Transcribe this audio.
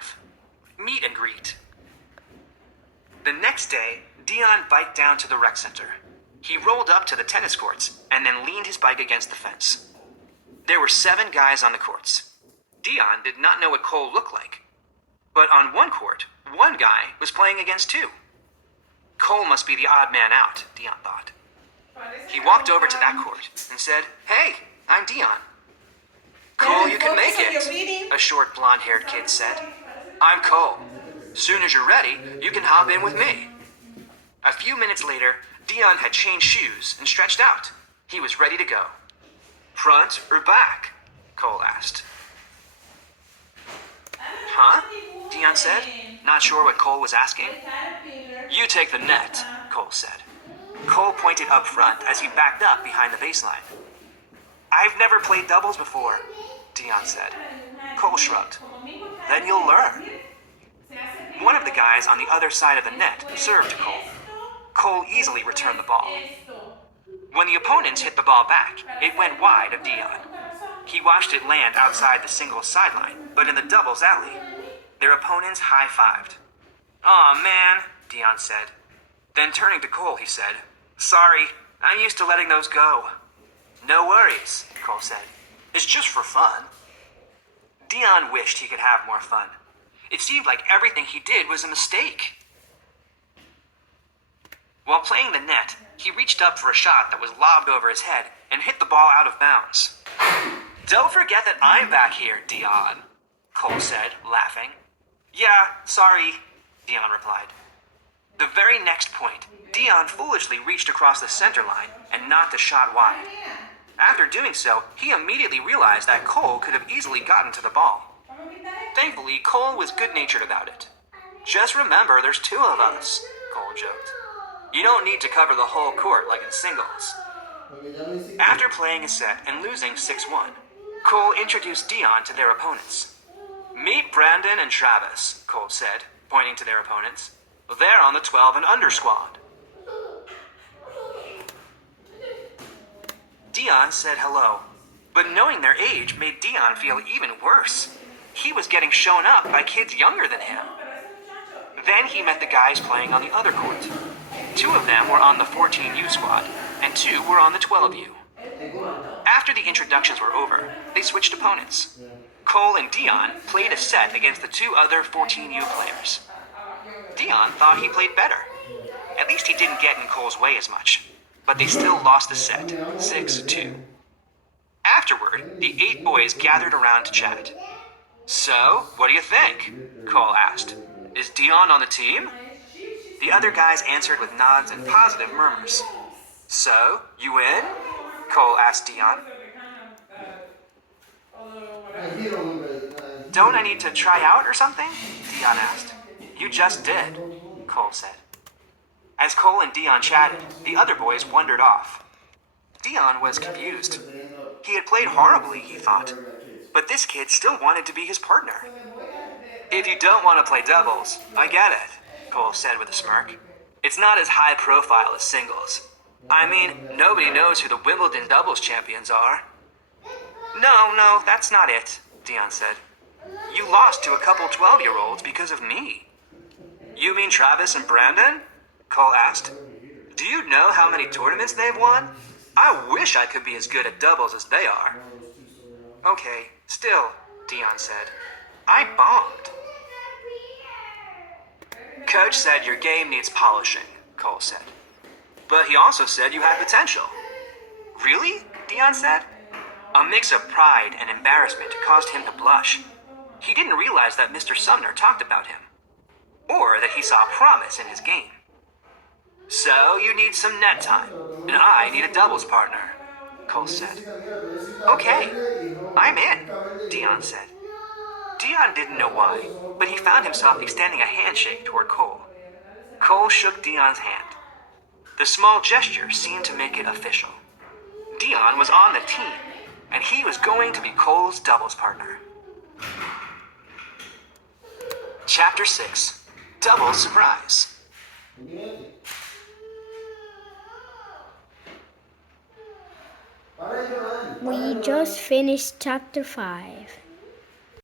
5. Meet and greet. The next day, Dion biked down to the rec center. He rolled up to the tennis courts and then leaned his bike against the fence. There were 7 guys on the courts. Dion did not know what Cole looked like. But on one court, one guy was playing against 2. Cole must be the odd man out, Dion thought. He walked over to that court and said, "Hey, I'm Dion." "Cole, you can make it," a short blonde-haired kid said. "I'm Cole. Soon as you're ready, you can hop in with me." A few minutes later, Dion had changed shoes and stretched out. He was ready to go. "Front or back?" Cole asked. "Huh?" Dion said, not sure what Cole was asking. "You take the net," Cole said. Cole pointed up front as he backed up behind the baseline. "I've never played doubles before," Dion said. Cole shrugged. "Then you'll learn." One of the guys on the other side of the net served to Cole. Cole easily returned the ball. When the opponents hit the ball back, it went wide of Dion. He watched it land outside the singles sideline, but in the doubles alley. Their opponents high-fived. "Aw, man," Dion said. Then turning to Cole, he said, "Sorry, I'm used to letting those go." "No worries," Cole said. "It's just for fun." Dion wished he could have more fun. It seemed like everything he did was a mistake. While playing the net, he reached up for a shot that was lobbed over his head and hit the ball out of bounds. "Don't forget that I'm back here, Dion," Cole said, laughing. "Yeah, sorry," Dion replied. The very next point, Dion foolishly reached across the center line and knocked a shot wide. After doing so, he immediately realized that Cole could have easily gotten to the ball. Thankfully, Cole was good-natured about it. "Just remember, there's 2 of us," Cole joked. "You don't need to cover the whole court like in singles." After playing a set and losing 6-1, Cole introduced Dion to their opponents. "Meet Brandon and Travis," Cole said, pointing to their opponents. "They're on the 12 and under squad." Dion said hello, but knowing their age made Dion feel even worse. He was getting shown up by kids younger than him. Then he met the guys playing on the other court. 2 of them were on the 14U squad, and 2 were on the 12U. After the introductions were over, they switched opponents. Cole and Dion played a set against the 2 other 14U players. Dion thought he played better. At least he didn't get in Cole's way as much. But they still lost the set, 6-2. Afterward, the 8 boys gathered around to chat. "So, what do you think?" Cole asked. "Is Dion on the team?" The other guys answered with nods and positive murmurs. "So, you in?" Cole asked Dion. "Don't I need to try out or something?" Dion asked. "You just did," Cole said. As Cole and Dion chatted, the other boys wandered off. Dion was confused. He had played horribly, he thought, but this kid still wanted to be his partner. "If you don't want to play doubles, I get it," Cole said with a smirk. "It's not as high profile as singles. I mean, nobody knows who the Wimbledon doubles champions are." No, that's not it," Dion said. "You lost to a couple 12-year-olds because of me." "You mean Travis and Brandon?" Cole asked. "Do you know how many tournaments they've won? I wish I could be as good at doubles as they are." "Okay, still," Dion said. "I bombed." "Coach said your game needs polishing," Cole said. "But he also said you had potential." "Really?" Dion said. A mix of pride and embarrassment caused him to blush. He didn't realize that Mr. Sumner talked about him, or that he saw promise in his game. "So you need some net time, and I need a doubles partner," Cole said. "Okay, I'm in," Dion said. Dion didn't know why, but he found himself extending a handshake toward Cole. Cole shook Dion's hand. The small gesture seemed to make it official. Dion was on the team, and he was going to be Cole's doubles partner. Chapter 6. Double Surprise. We just finished chapter 5.